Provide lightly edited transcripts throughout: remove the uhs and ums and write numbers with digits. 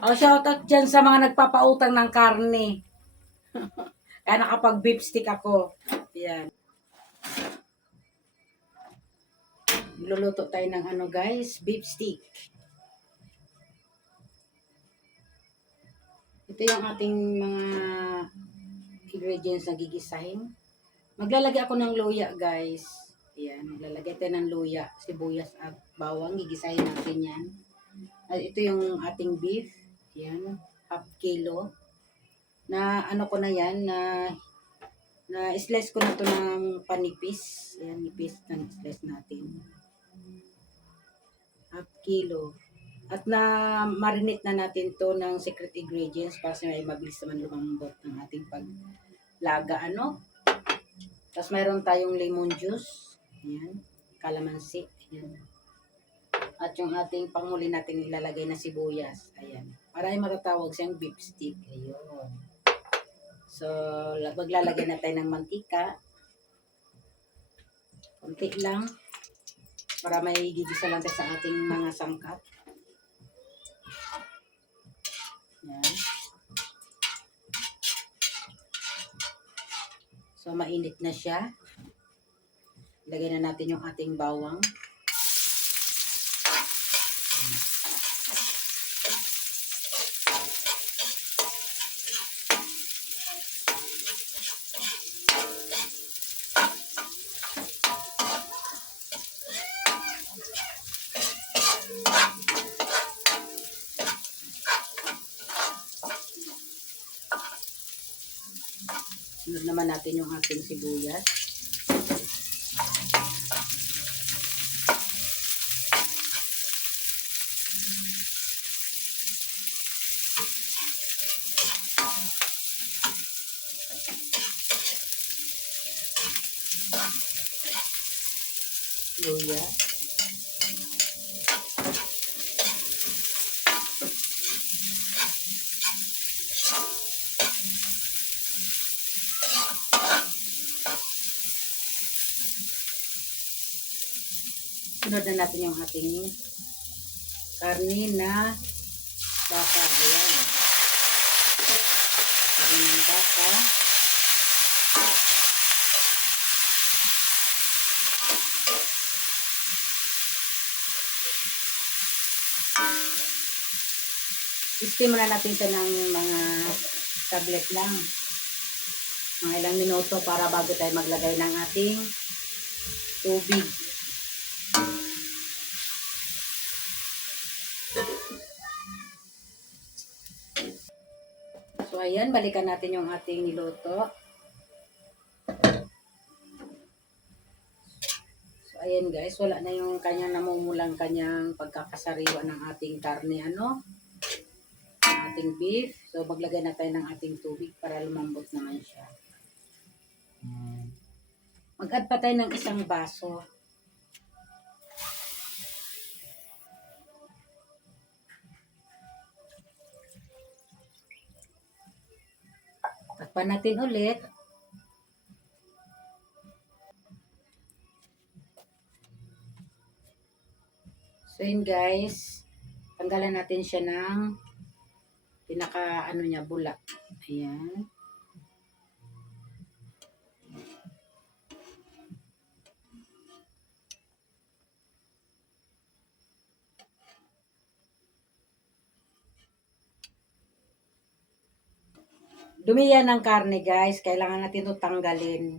Oh, shoutout dyan sa mga nagpapautang ng karne. Kaya nakapag beef stick ako. Yan. Luluto tayo ng ano guys, beef stick. Ito yung ating mga ingredients na gigisahin. Maglalagay ako ng luya guys. Ayan, maglalagay tayo ng luya, sibuyas at bawang. Gigisahin natin yan. At ito yung ating beef. Ayan, half kilo. Na ano ko na yan, na slice ko na to ng panipis. Ayan, nipis ng slice natin. Half kilo. At na marinate na natin to ng secret ingredients para sa may mabilis naman lumambot ng ating paglaga. Ano? Tapos mayroon tayong lemon juice. Ayan. Kalamansi. Ayan. At yung ating panguli natin ilalagay na sibuyas. Ayan. Para ay matatawag siyang beef stick. Ayun. So, maglalagay na tayo ng mantika. Kunti lang. Para may gigisa lang tayo sa ating mga sangkap. Ayan. So, mainit na siya. Lagay na natin yung ating bawang. Sunod naman natin yung ating sibuyas. Luya. Sunod na natin yung ating karne na baka. Ayan. Karne ng baka. I-steam na natin siya ng mga tablet lang. Mga ilang minuto para bago tayo maglagay ng ating tubig. So, ayan, balikan natin yung ating niluto. So, ayan guys, wala na yung kanyang namumulang kanyang pagkakasariwa ng ating karne, ano? Ating beef. So, maglagay na tayo ng ating tubig para lumambot naman siya. Mag-add pa tayo ng isang baso. Takpan natin ulit. So yun guys, tanggalan natin siya ng pinaka ano niya, bulak. Ayan. Dumi yan ng karne guys, kailangan natin ito tanggalin.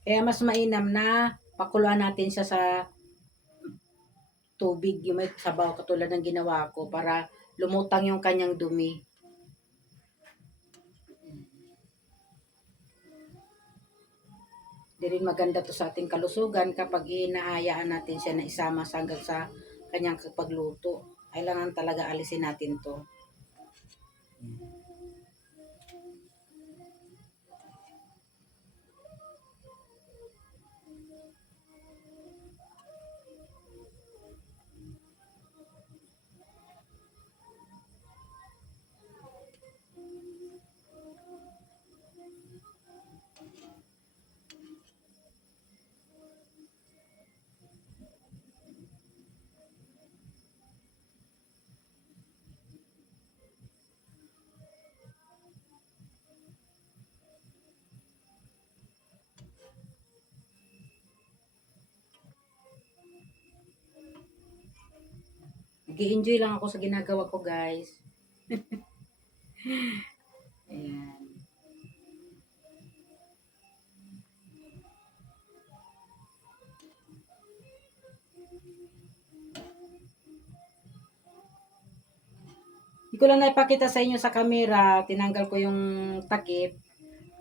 Kaya mas mainam na pakuluan natin siya sa tubig, yung may sabaw katulad ng ginawa ko para lumutang yung kanyang dumi. Di rin maganda to sa ating kalusugan kapag inaayaan natin siya na isama hanggang sa kanyang pagluto. Kailangan talaga alisin natin to. Nag-enjoy lang ako sa ginagawa ko, guys. Ayan. Hindi ko lang naipakita sa inyo sa camera. Tinanggal ko yung takip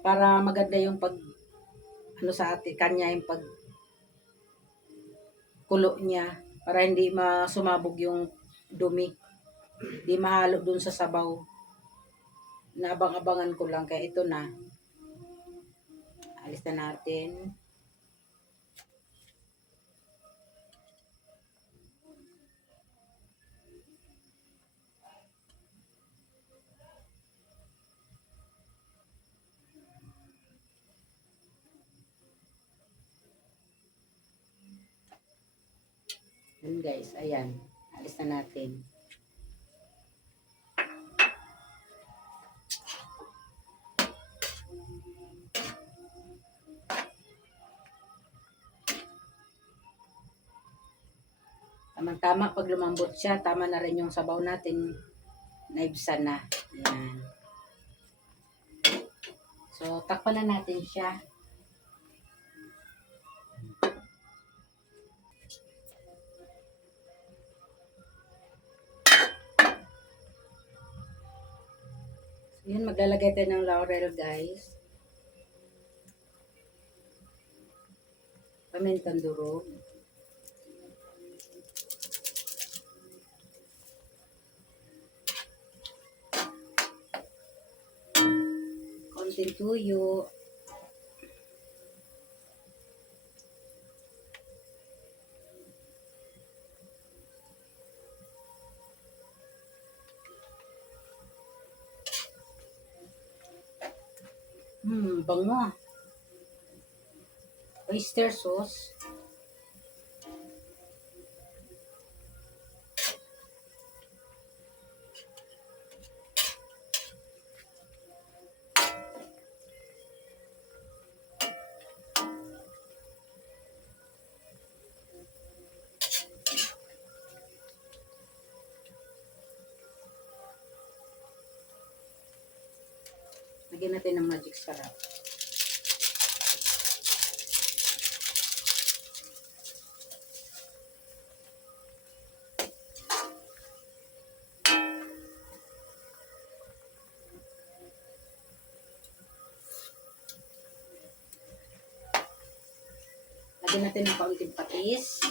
para maganda yung pag ano sa atin, kanya yung pag kulo niya para hindi masumabog yung dumi. Hindi mahalo dun sa sabaw. Naabang-abangan ko lang kaya ito na. Alis na natin. Yan guys, ayan. Alis na natin. Tamang-tama pag lumambot siya, tama na rin yung sabaw natin. Naibsan na. Ayan. So, takpan na natin siya. So, yun, maglalagay tayo ng laurel, guys. Pamintang durog. Konting tuyo. Bango. Oyster sauce. Lagyan natin ng magic sarap. Lagyan natin ng kaunting patis.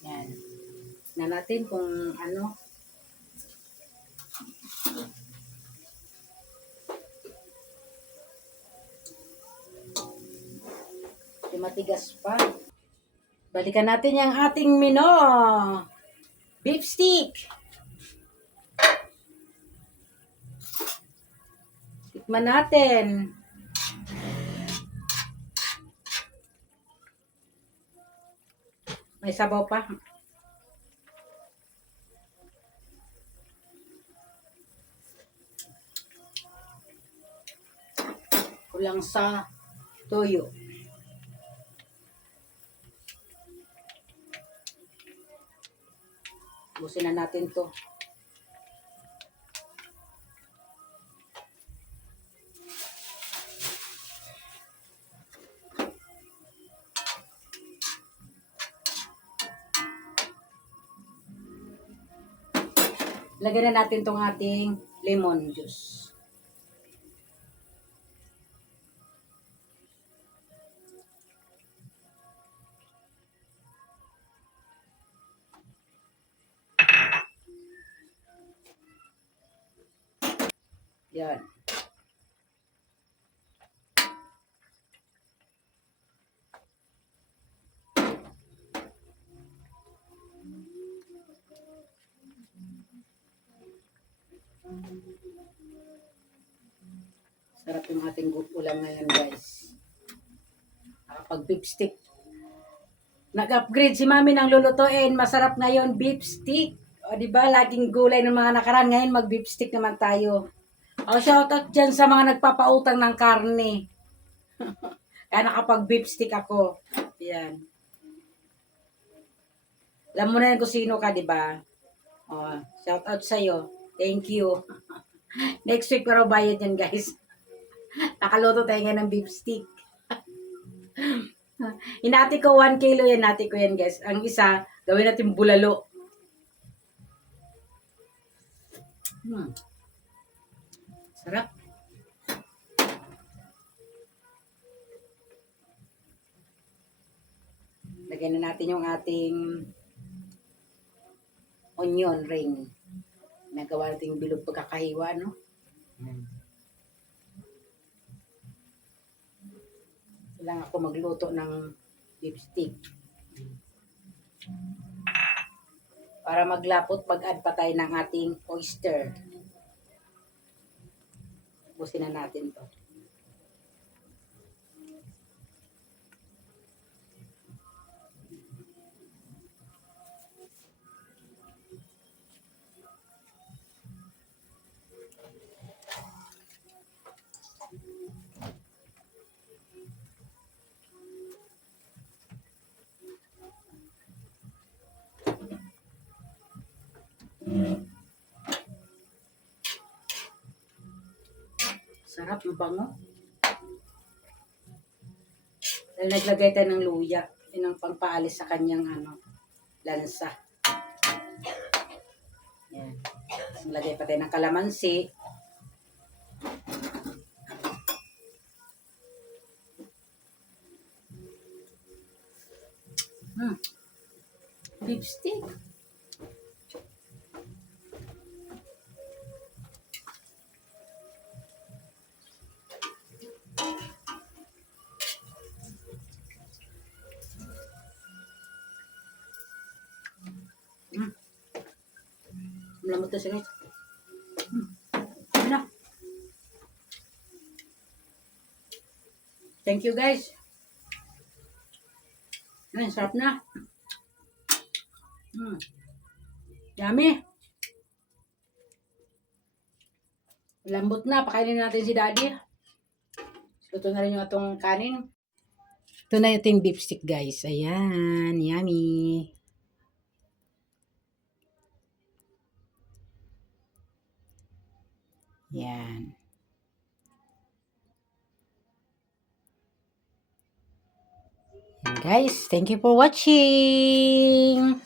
Yan. Na natin kung ano. Di matigas pa. Balikan natin yung ating menu. Beef stick. Tikman natin. May sabaw pa. Kulang sa toyo. Busin na natin to. Lagyan na natin tong ating lemon juice. Yan. Sarap yung ating ulam ngayon, guys. Nakapag beef stick. Nag-upgrade si Mami ng lulutuin. Masarap ngayon, beef stick. O, di ba? Laging gulay ng mga nakaraan. Ngayon, mag-beef stick naman tayo. O, shoutout dyan sa mga nagpapautang ng karne. Kaya nakapag-beef stick ako. Yan. Alam mo na yan kung sino ka, di ba? O, shoutout sa'yo. Thank you. Next week, pero bayad yan, guys. Nakaluto tayo ngayon ng beef stick. Hinati ko 1 kilo yan. Hinati ko yan, guys. Ang isa, gawin natin bulalo. Sarap. Lagyan na natin yung ating onion ring. Nagawa natin bilog pagkakahiwa, no? Kailangan ako magluto ng beef stick. Para maglapot, mag-add pa tayo ng ating oyster. Busin na natin to. Sarap, mabango. Dahil naglagay tayo ng luya. Yun ang pangpaalis sa kanyang lansa. Yan. Naglagay pa tayo ng kalamansi. Beef stick. Lamot na siya, guys. Na. Thank you, guys. Ay, sarap na. Yummy. Lambot na. Pakainin natin si Daddy. Luto na rin yung atong kanin. Ito na yung beef stick, guys. Ayan. Yummy. Yan. And guys, thank you for watching.